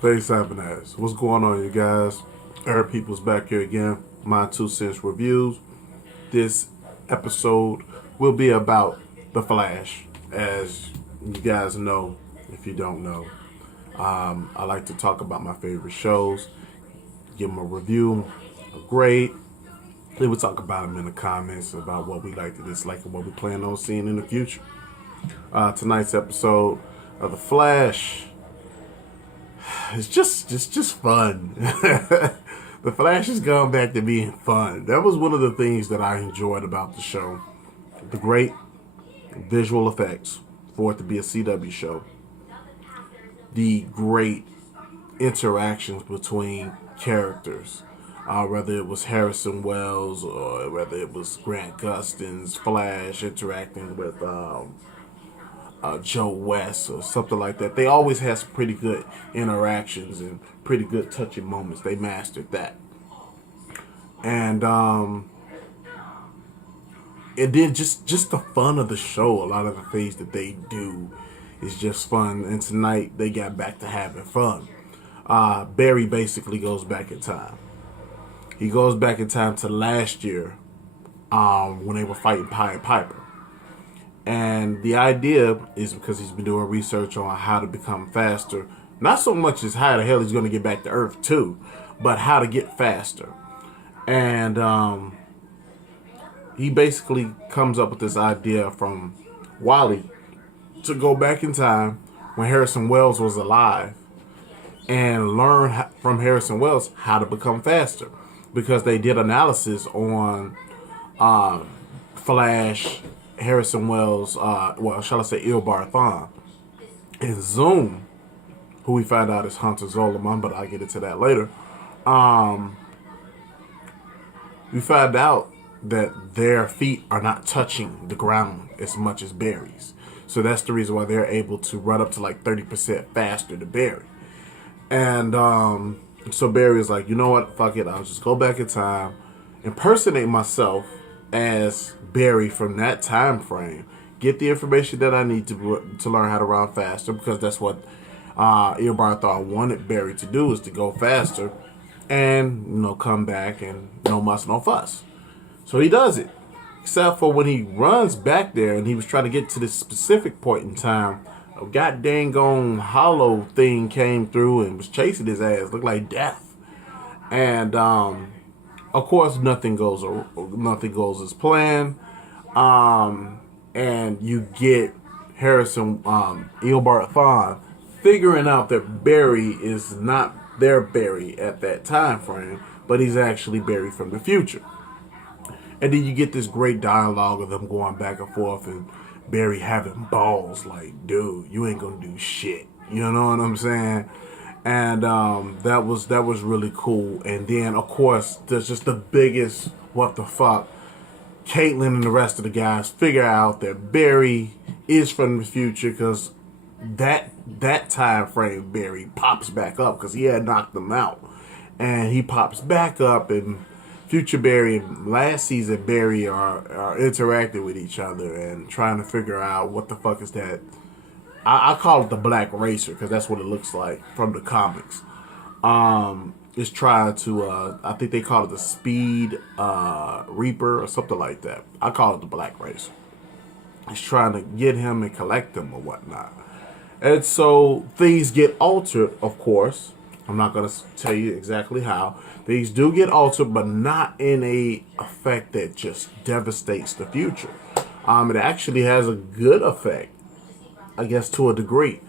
Face Happiness. What's going on, you guys? Eric Peoples back here again. My 2 cents reviews. This episode will be about The Flash. As you guys know, if you don't know, I like to talk about my favorite shows, give them a review, a grade. Then we'll talk about them in the comments about what we like to dislike and what we plan on seeing in the future. Tonight's episode of The Flash. It's just fun. The Flash has gone back to being fun. That was one of the things that I enjoyed about the show. The great visual effects for it to be a CW show. The great interactions between characters. Whether it was Harrison Wells or whether it was Grant Gustin's Flash interacting with Joe West or something like that. They always had some pretty good interactions and pretty good touching moments. They mastered that. And then just the fun of the show. A lot of the things that they do is just fun. And tonight they got back to having fun. Barry basically goes back in time. He goes back in time to last year when they were fighting Pied Piper. And the idea is because he's been doing research on how to become faster. Not so much as how the hell he's going to get back to Earth too, but how to get faster. And he basically comes up with this idea from Wally to go back in time when Harrison Wells was alive and learn from Harrison Wells how to become faster. Because they did analysis on Flash, Harrison Wells, shall I say Eobard Thawne, and Zoom, who we find out is Hunter Zolomon, but I'll get into that later. We find out that their feet are not touching the ground as much as Barry's. So that's the reason why they're able to run up to like 30% faster than Barry. And so Barry is like, you know what, fuck it, I'll just go back in time, impersonate myself as Barry from that time frame, get the information that I need to learn how to run faster, because that's what Eobard Thawne wanted Barry to do, is to go faster and come back and no muss, no fuss. So he does it, except for when he runs back there and he was trying to get to this specific point in time, a god dang on hollow thing came through and was chasing his ass, looked like death. And of course, nothing goes as planned. And you get Harrison, Eobard Thawne, figuring out that Barry is not their Barry at that time frame, but he's actually Barry from the future. And then you get this great dialogue of them going back and forth, and Barry having balls like, dude, you ain't gonna do shit. You know what I'm saying? And that was really cool. And then, of course, there's just the biggest what the fuck. Caitlin and the rest of the guys figure out that Barry is from the future, because that time frame Barry pops back up because he had knocked them out. And he pops back up, and future Barry and last season Barry are interacting with each other and trying to figure out what the fuck is that. I call it the Black Racer because that's what it looks like from the comics. It's trying to, I think they call it the Speed Reaper or something like that. I call it the Black Racer. It's trying to get him and collect him or whatnot. And so things get altered, of course. I'm not going to tell you exactly how. These do get altered, but not in a effect that just devastates the future. It actually has a good effect, I guess, to a degree.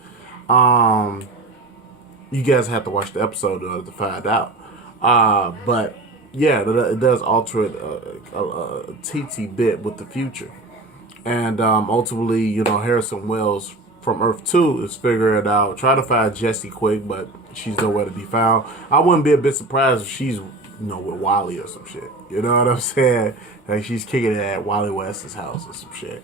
You guys have to watch the episode to find out. But yeah, it does alter it a teensy bit with the future. And ultimately, Harrison Wells from Earth 2 is figuring out, trying to find Jessie quick, but she's nowhere to be found. I wouldn't be a bit surprised if she's, with Wally or some shit. You know what I'm saying? Like she's kicking it at Wally West's house or some shit.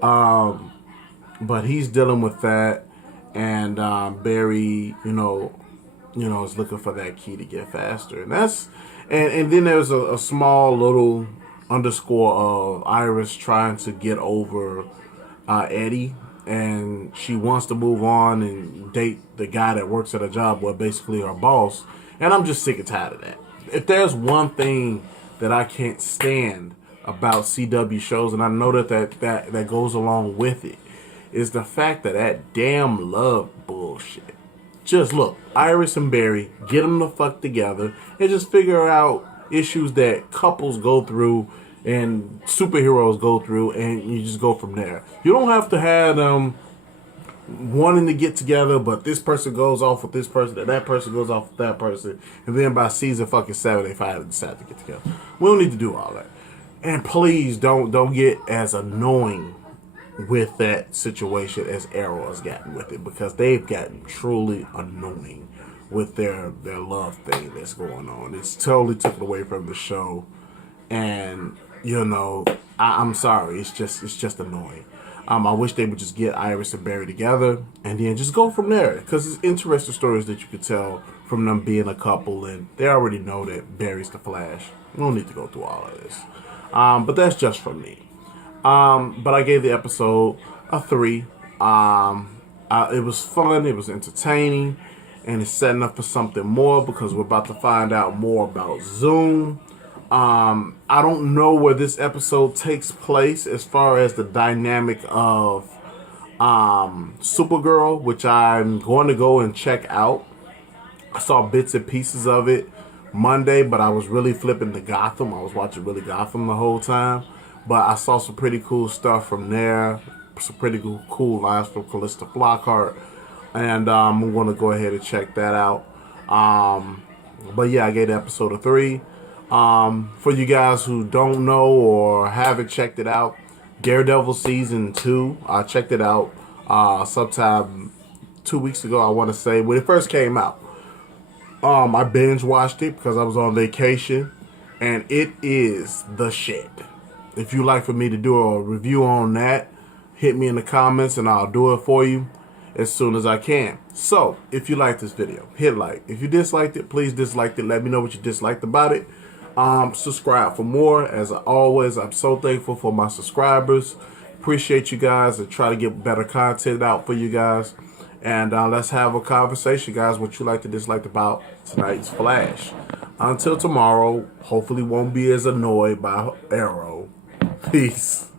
But he's dealing with that, and Barry, is looking for that key to get faster, and and then there's a small little underscore of Iris trying to get over Eddie and she wants to move on and date the guy that works at her job, well, basically her boss. And I'm just sick and tired of that. If there's one thing that I can't stand about CW shows, and I know that goes along with it, is the fact that damn love bullshit. Just look, Iris and Barry, get them the fuck together and just figure out issues that couples go through and superheroes go through, and you just go from there. You don't have to have them wanting to get together, but this person goes off with this person, and that person goes off with that person, and then by season fucking 7, they finally decide to get together. We don't need to do all that. And please don't get as annoying with that situation as Arrow has gotten with it, because they've gotten truly annoying with their love thing that's going on. It's totally taken away from the show, and I'm sorry, it's just annoying. I wish they would just get Iris and Barry together and then just go from there, because it's interesting stories that you could tell from them being a couple, and they already know that Barry's the Flash. We don't need to go through all of this. But that's just from me. But I gave the episode a 3. It was fun, it was entertaining, and it's setting up for something more, because we're about to find out more about Zoom. I don't know where this episode takes place as far as the dynamic of Supergirl, which I'm going to go and check out. I saw bits and pieces of it Monday, but I was really flipping to Gotham. I was watching really Gotham the whole time. But I saw some pretty cool stuff from there. Some pretty cool lines from Calista Flockhart. And I'm going to go ahead and check that out. But yeah, I gave the episode a 3. For you guys who don't know or haven't checked it out, Daredevil Season 2, I checked it out sometime 2 weeks ago, I want to say, when it first came out. I binge watched it because I was on vacation, and it is the shit. If you'd like for me to do a review on that, hit me in the comments and I'll do it for you as soon as I can. So, if you like this video, hit like. If you disliked it, please dislike it. Let me know what you disliked about it. Subscribe for more. As always, I'm so thankful for my subscribers. Appreciate you guys, and try to get better content out for you guys. And let's have a conversation, guys, what you like to dislike about tonight's Flash. Until tomorrow, hopefully won't be as annoyed by Arrow. Peace.